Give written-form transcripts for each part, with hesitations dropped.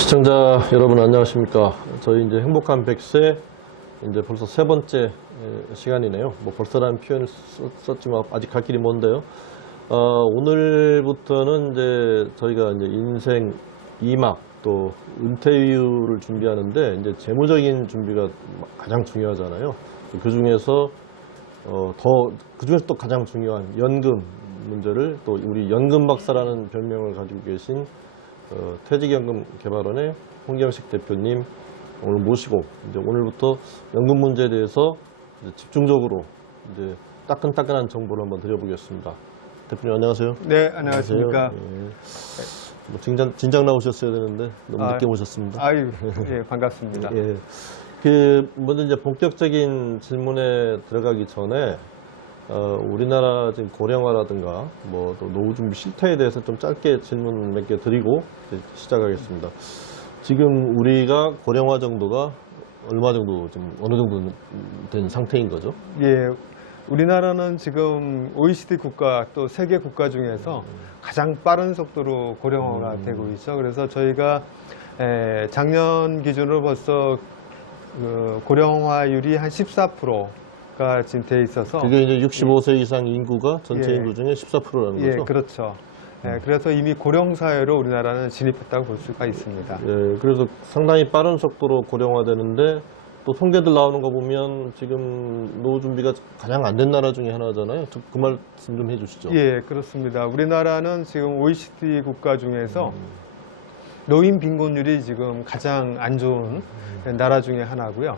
시청자 여러분 안녕하십니까. 저희 이제 행복한 100세 이제 벌써 세 번째 시간이네요. 뭐 벌써라는 표현을 썼지만 아직 갈 길이 먼데요. 오늘부터는 이제 저희가 이제 인생 2막 또 은퇴 이후를 준비하는데 이제 재무적인 준비가 가장 중요하잖아요. 그 중에서 또 가장 중요한 연금 문제를 또 우리 연금 박사라는 별명을 가지고 계신 퇴직연금 개발원의 홍경식 대표님 오늘 모시고 이제 오늘부터 연금 문제에 대해서 이제 집중적으로 이제 따끈따끈한 정보를 한번 드려보겠습니다. 대표님 안녕하세요. 네, 안녕하십니까. 예. 뭐 진작 나오셨어야 되는데 너무 늦게 오셨습니다. 아유, 예, 반갑습니다. 예. 먼저 이제 본격적인 질문에 들어가기 전에 우리나라 지금 고령화라든가 뭐 또 노후 준비 실태에 대해서 좀 짧게 질문 몇 개 드리고 시작하겠습니다. 지금 우리가 고령화 정도가 얼마 정도 지금 어느 정도 된 상태인 거죠? 예, 우리나라는 지금 OECD 국가 또 세계 국가 중에서 가장 빠른 속도로 고령화가 되고 있죠. 그래서 저희가 작년 기준으로 벌써 그 고령화율이 한 14%가 지금 돼 있어서 그게 이제 65세 이상 인구가 전체 예. 인구 중에 14%라는 예, 거죠? 그렇죠. 그래서 이미 고령 사회로 우리나라는 진입했다고 볼 수가 있습니다. 예, 그래서 상당히 빠른 속도로 고령화되는데 또 통계들 나오는 거 보면 지금 노후 준비가 가장 안 된 나라 중에 하나잖아요. 그 말씀 좀 해주시죠. 예, 그렇습니다. 우리나라는 지금 OECD 국가 중에서 노인 빈곤율이 지금 가장 안 좋은 나라 중에 하나고요.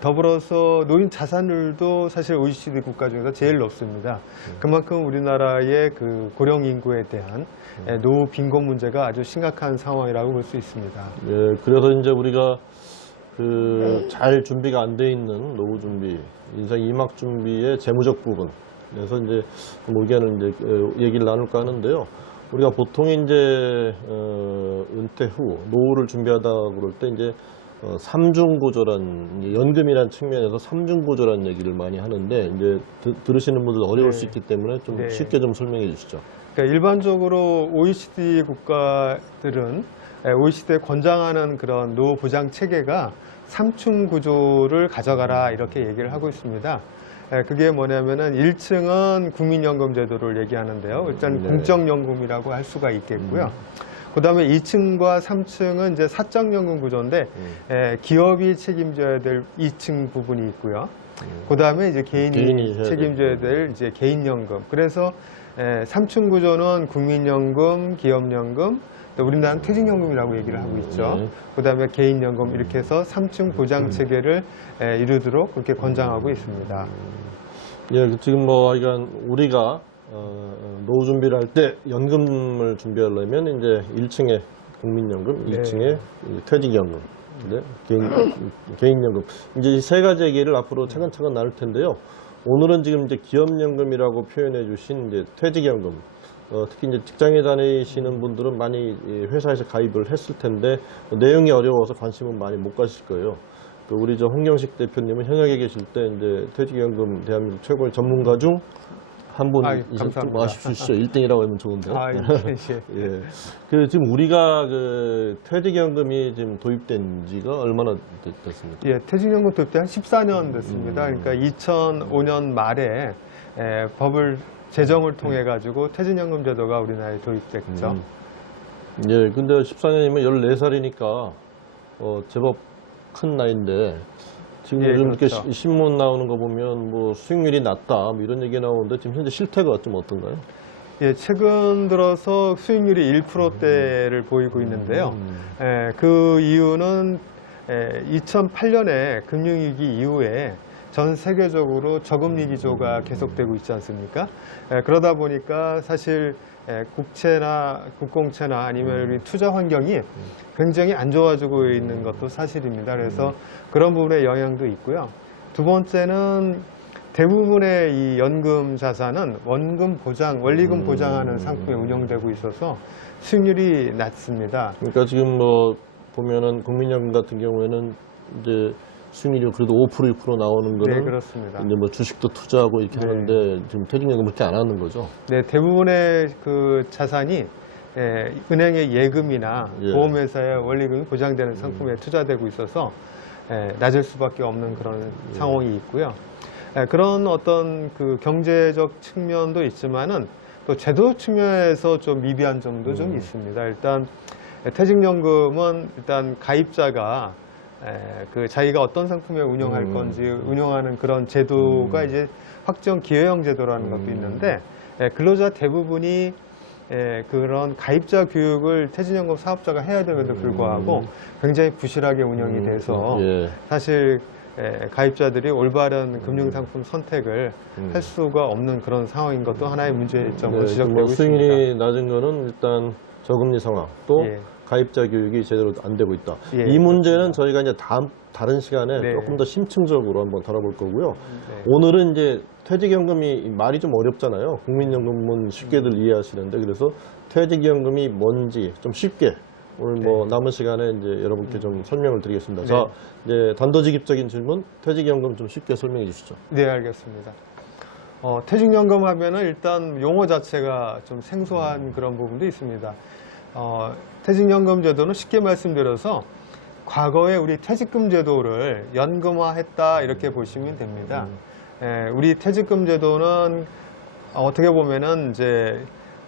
더불어서 노인 자산율도 사실 OECD 국가 중에서 제일 높습니다. 그만큼 우리나라의 그 고령 인구에 대한 노후 빈곤 문제가 아주 심각한 상황이라고 볼 수 있습니다. 예, 그래서 이제 우리가 잘 준비가 안 돼 있는 노후 준비, 인생 2막 준비의 재무적 부분, 그래서 이제 의견을 이제 얘기를 나눌까 하는데요. 우리가 보통 이제 은퇴 후 노후를 준비하다 그럴 때 이제 삼중구조란 연금이란 측면에서 삼중구조란 얘기를 많이 하는데 이제 들으시는 분들 어려울 수 있기 때문에 좀 쉽게 좀 설명해 주시죠. 그러니까 일반적으로 OECD 국가들은 OECD에 권장하는 그런 노후 보장 체계가 삼층 구조를 가져가라 이렇게 얘기를 하고 있습니다. 그게 뭐냐면은 1층은 국민연금 제도를 얘기하는데요. 일단 공적연금이라고 할 수가 있겠고요. 그 다음에 2층과 3층은 이제 사적연금 구조인데 기업이 책임져야 될 2층 부분이 있고요. 그 다음에 이제 개인이 책임져야 될 이제 개인연금. 그래서 3층 구조는 국민연금, 기업연금, 또 우리나라는 퇴직연금이라고 얘기를 하고 있죠. 그 다음에 개인연금 이렇게 해서 3층 보장 체계를 이루도록 그렇게 권장하고 있습니다. 예, 지금 뭐 하여간 우리가 노후 준비를 할 때 연금을 준비하려면 이제 1층에 국민연금, 2층에 퇴직연금, 개인연금. 이제 이 세 가지 얘기를 앞으로 차근차근 나눌 텐데요. 오늘은 지금 이제 기업연금이라고 표현해 주신 이제 퇴직연금. 특히 이제 직장에 다니시는 분들은 많이 회사에서 가입을 했을 텐데 내용이 어려워서 관심은 많이 못 가실 거예요. 우리 저 홍경식 대표님은 현역에 계실 때 이제 퇴직연금 대한민국 최고의 전문가 중 한 분 아십시오. 1등이라고 하면 좋은데요. 예. 지금 우리가 퇴직연금이 지금 도입된 지가 얼마나 됐습니까? 예, 퇴직연금 도입된 한 14년 됐습니다. 그러니까 2005년 말에 법을 제정을 통해 가지고 퇴직연금 제도가 우리나라에 도입됐죠. 예, 근데 14년이면 14살이니까 제법 큰 나이인데 지금 요즘 그렇죠. 이렇게 신문 나오는 거 보면 뭐 수익률이 낮다 뭐 이런 얘기 나오는데 지금 현재 실태가 좀 어떤가요? 예, 최근 들어서 수익률이 1%대를 보이고 있는데요. 그 이유는 2008년에 금융위기 이후에 전 세계적으로 저금리 기조가 계속되고 있지 않습니까? 그러다 보니까 사실 국채나 국공채나 아니면 우리 투자 환경이 굉장히 안 좋아지고 있는 것도 사실입니다. 그래서 그런 부분에 영향도 있고요. 두 번째는 대부분의 이 연금 자산은 원금 보장, 원리금 보장하는 상품에 운영되고 있어서 수익률이 낮습니다. 그러니까 지금 뭐 보면은 국민연금 같은 경우에는 이제 수익률이 그래도 5% 6% 나오는 거는 그렇습니다. 이제 뭐 주식도 투자하고 이렇게 하는데 지금 퇴직연금 그렇게 안 하는 거죠? 네, 대부분의 그 자산이 은행의 예금이나 예. 보험회사의 원리금이 보장되는 상품에 투자되고 있어서 낮을 수밖에 없는 그런 상황이 있고요. 그런 어떤 그 경제적 측면도 있지만은 또 제도 측면에서 좀 미비한 점도 좀 있습니다. 일단 퇴직연금은 일단 가입자가 그 자기가 어떤 상품에 운영할 건지 운영하는 그런 제도가 이제 확정 기여형 제도라는 것도 있는데 근로자 대부분이 그런 가입자 교육을 퇴직연금 사업자가 해야 됨에도 불구하고 굉장히 부실하게 운영이 돼서 예. 사실 가입자들이 올바른 금융상품 선택을 할 수가 없는 그런 상황인 것도 하나의 문제점으로 네, 지적되고 뭐 있습니다. 수익률이 낮은 거는 일단 저금리 상황 또 예. 가입자 교육이 제대로 안 되고 있다. 예, 이 문제는 저희가 이제 다른 시간에 네. 조금 더 심층적으로 한번 다뤄볼 거고요. 네. 오늘은 이제 퇴직연금이 말이 좀 어렵잖아요. 국민연금은 쉽게들 이해하시는데 그래서 퇴직연금이 뭔지 좀 쉽게 오늘 뭐 남은 시간에 이제 여러분께 좀 설명을 드리겠습니다. 네. 자, 이제 단도직입적인 질문, 퇴직연금 좀 쉽게 설명해 주시죠. 네, 알겠습니다. 퇴직연금 하면은 일단 용어 자체가 좀 생소한 그런 부분도 있습니다. 퇴직연금 제도는 쉽게 말씀드려서 과거에 우리 퇴직금 제도를 연금화했다 이렇게 보시면 됩니다. 우리 퇴직금 제도는 어떻게 보면은 이제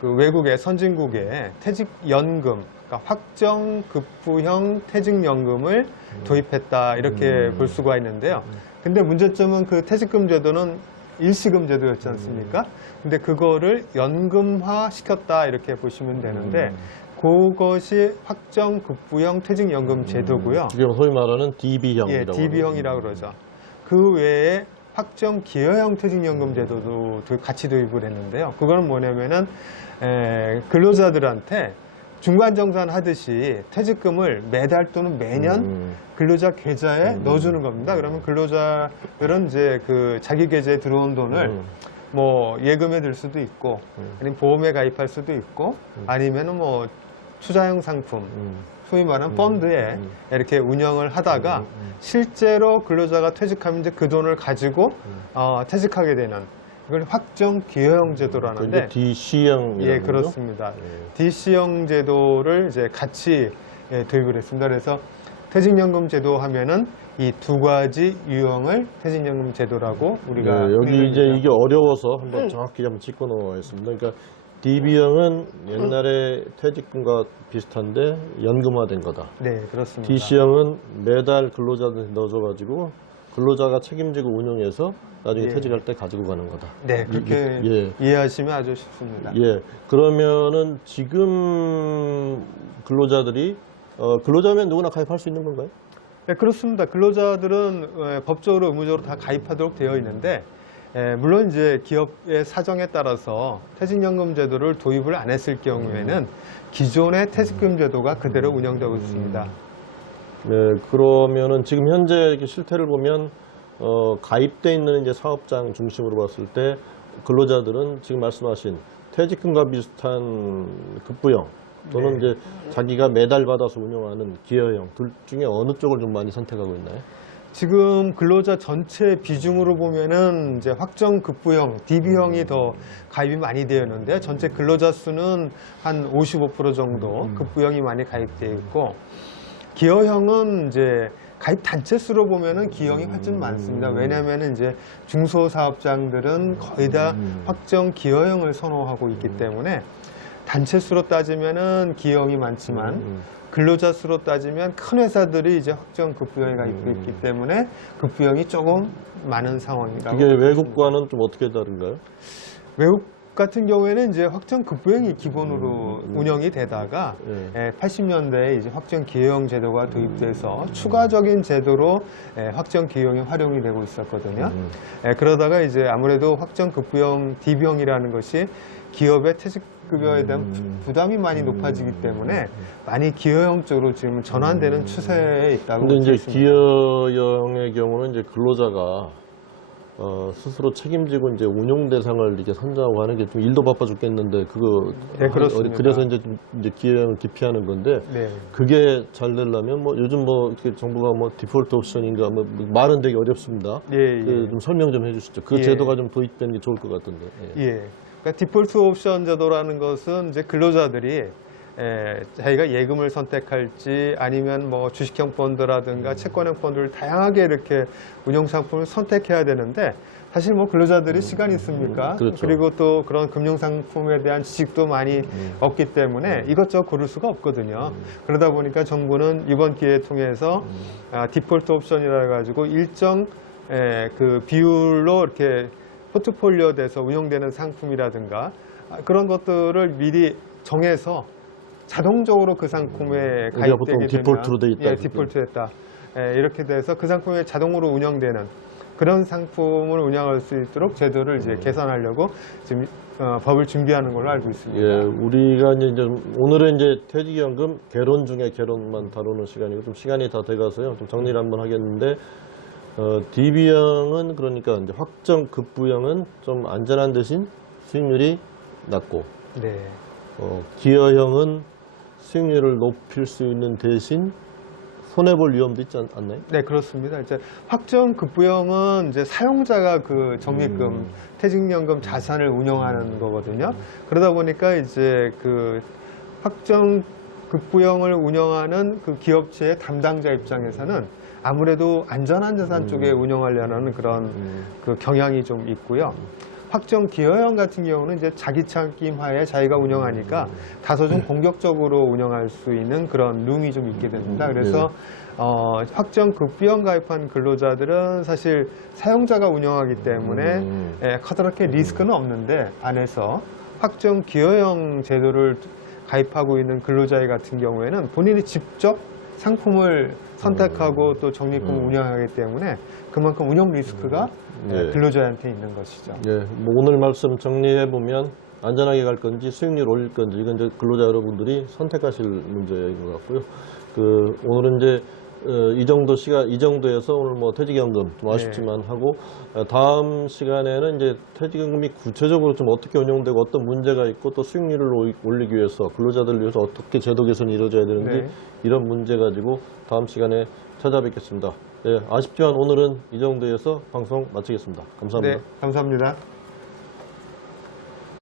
그 외국의 선진국의 퇴직연금, 그러니까 확정급부형 퇴직연금을 도입했다 이렇게 볼 수가 있는데요. 근데 문제점은 그 퇴직금 제도는 일시금 제도였지 않습니까? 근데 그거를 연금화 시켰다 이렇게 보시면 되는데 그것이 확정급부형 퇴직연금 제도고요. 지금 소위 말하는 예, DB형이라고. DB형이라고 그러죠. 그 외에 확정 기여형 퇴직연금 제도도 같이 도입을 했는데요. 그거는 뭐냐면은 근로자들한테 중간정산 하듯이 퇴직금을 매달 또는 매년 근로자 계좌에 넣어주는 겁니다. 그러면 근로자들은 이제 그 자기 계좌에 들어온 돈을 뭐 예금에 들 수도 있고 아니면 보험에 가입할 수도 있고 아니면은 뭐 투자형 상품 소위 말하는 펀드에 이렇게 운영을 하다가 실제로 근로자가 퇴직하면 이제 그 돈을 가지고 퇴직하게 되는 이걸 확정 기여형 제도라는데 DC형이라고. 예, 그렇습니다. DC형 제도를 이제 같이 도입을 했습니다. 그래서 퇴직연금 제도 하면은 이 두 가지 유형을 퇴직연금 제도라고 우리가 네, 여기 이제 표현합니다. 이게 어려워서 한번 정확히 한번 짚고 넘어가겠습니다. 그러니까 DB형은 옛날에 퇴직금과 비슷한데 연금화된 거다. 네, 그렇습니다. DC형은 매달 근로자한테 넣어줘가지고 근로자가 책임지고 운용해서 나중에 예. 퇴직할 때 가지고 가는 거다. 네, 그렇게 예. 이해하시면 아주 쉽습니다. 예. 그러면은 지금 근로자들이 근로자면 누구나 가입할 수 있는 건가요? 네, 그렇습니다. 근로자들은 법적으로 의무적으로 다 가입하도록 되어 있는데 물론 이제 기업의 사정에 따라서 퇴직연금 제도를 도입을 안 했을 경우에는 기존의 퇴직금 제도가 그대로 운영되고 있습니다. 네, 그러면은 지금 현재 이렇게 실태를 보면 가입돼 있는 이제 사업장 중심으로 봤을 때 근로자들은 지금 말씀하신 퇴직금과 비슷한 급부형 또는 네. 이제 자기가 매달 받아서 운영하는 기여형 둘 중에 어느 쪽을 좀 많이 선택하고 있나요? 지금 근로자 전체 비중으로 보면은 이제 확정 급부형, DB형이 더 가입이 많이 되어 있는데 전체 근로자 수는 한 55% 정도 급부형이 많이 가입되어 있고 기여형은 이제 가입 단체 수로 보면은 기여형이 훨씬 많습니다. 왜냐하면 이제 중소사업장들은 거의 다 확정 기여형을 선호하고 있기 때문에 단체 수로 따지면은 기여형이 많지만 근로자 수로 따지면 큰 회사들이 이제 확정 급부형에 가입돼 있기 때문에 급부형이 조금 많은 상황이라고. 이게 외국과는 좀 어떻게 다른가요? 외국 같은 경우에는 이제 확정 급부형이 기본으로 운영이 되다가 80년대에 이제 확정 기여형 제도가 도입돼서 추가적인 제도로 확정 기여형이 활용이 되고 있었거든요. 그러다가 이제 아무래도 확정 급부형 DB형이라는 것이 기업의 퇴직급여에 대한 부담이 많이 높아지기 때문에 많이 기여형 쪽으로 지금 전환되는 추세에 있다고 근데 이제 보겠습니다. 기여형의 경우는 이제 근로자가 스스로 책임지고 이제 운용 대상을 이렇게 선정하고 하는 게 좀 일도 바빠 죽겠는데 그거 네, 그렇습니다. 그래서 이제 좀 이제 기여형을 기피하는 건데 네. 그게 잘 되려면 뭐 요즘 뭐 이렇게 정부가 뭐 디폴트 옵션인가 뭐 말은 되게 어렵습니다. 예, 그 예. 좀 설명 좀 해주시죠. 그 예. 제도가 좀 도입되는 게 좋을 것 같은데. 예. 예. 그러니까 디폴트 옵션 제도라는 것은 이제 근로자들이 자기가 예금을 선택할지 아니면 뭐 주식형 펀드라든가 채권형 펀드를 다양하게 이렇게 운용 상품을 선택해야 되는데 사실 뭐 근로자들이 시간이 있습니까? 그렇죠. 그리고 또 그런 금융 상품에 대한 지식도 많이 없기 때문에 이것저것 고를 수가 없거든요. 그러다 보니까 정부는 이번 기회를 통해서 디폴트 옵션이라 가지고 일정 그 비율로 이렇게 포트폴리오 돼서 운영되는 상품이라든가 그런 것들을 미리 정해서 자동적으로 그 상품에 우리가 보통 가입되게 되면 디폴트로 돼 있다. 예, 디폴트했다. 이렇게 돼서 그 상품에 자동으로 운영되는 그런 상품을 운영할 수 있도록 제도를 이제 개선하려고 지금 법을 준비하는 걸로 알고 있습니다. 예, 우리가 이제 오늘은 이제 퇴직연금 개론 중에 개론만 다루는 시간이고 좀 시간이 다 돼가서요. 좀 정리를 한번 하겠는데 DB형은 그러니까 이제 확정 급부형은 좀 안전한 대신 수익률이 낮고 네. 기여형은 수익률을 높일 수 있는 대신 손해볼 위험도 있지 않나요? 네, 그렇습니다. 이제 확정 급부형은 이제 사용자가 그 적립금, 퇴직연금 자산을 운영하는 거거든요. 그러다 보니까 이제 그 확정 급부형을 운영하는 그 기업체의 담당자 입장에서는 아무래도 안전한 자산 쪽에 운영하려는 그런 그 경향이 좀 있고요. 확정 기여형 같은 경우는 이제 자기 책임하에 자기가 운영하니까 다소 좀 공격적으로 운영할 수 있는 그런 룸이 좀 있게 됩니다. 그래서 확정 급부형 가입한 근로자들은 사실 사용자가 운영하기 때문에 커다랗게 리스크는 없는데 반해서 확정 기여형 제도를 가입하고 있는 근로자 같은 경우에는 본인이 직접 상품을 선택하고 또 적립금을 운영하기 때문에 그만큼 운영 리스크가 근로자한테 있는 것이죠. 예, 뭐 오늘 말씀 정리해 보면 안전하게 갈 건지 수익률 올릴 건지 이건 이제 근로자 여러분들이 선택하실 문제인 것 같고요. 오늘은 이제 이 정도에서 오늘 뭐 퇴직연금 좀 아쉽지만 하고 다음 시간에는 이제 퇴직연금이 구체적으로 좀 어떻게 운영되고 어떤 문제가 있고 또 수익률을 올리기 위해서 근로자들을 위해서 어떻게 제도 개선이 이루어져야 되는지 이런 문제 가지고 다음 시간에 찾아뵙겠습니다. 예, 아쉽지만 오늘은 이 정도에서 방송 마치겠습니다. 감사합니다. 네, 감사합니다.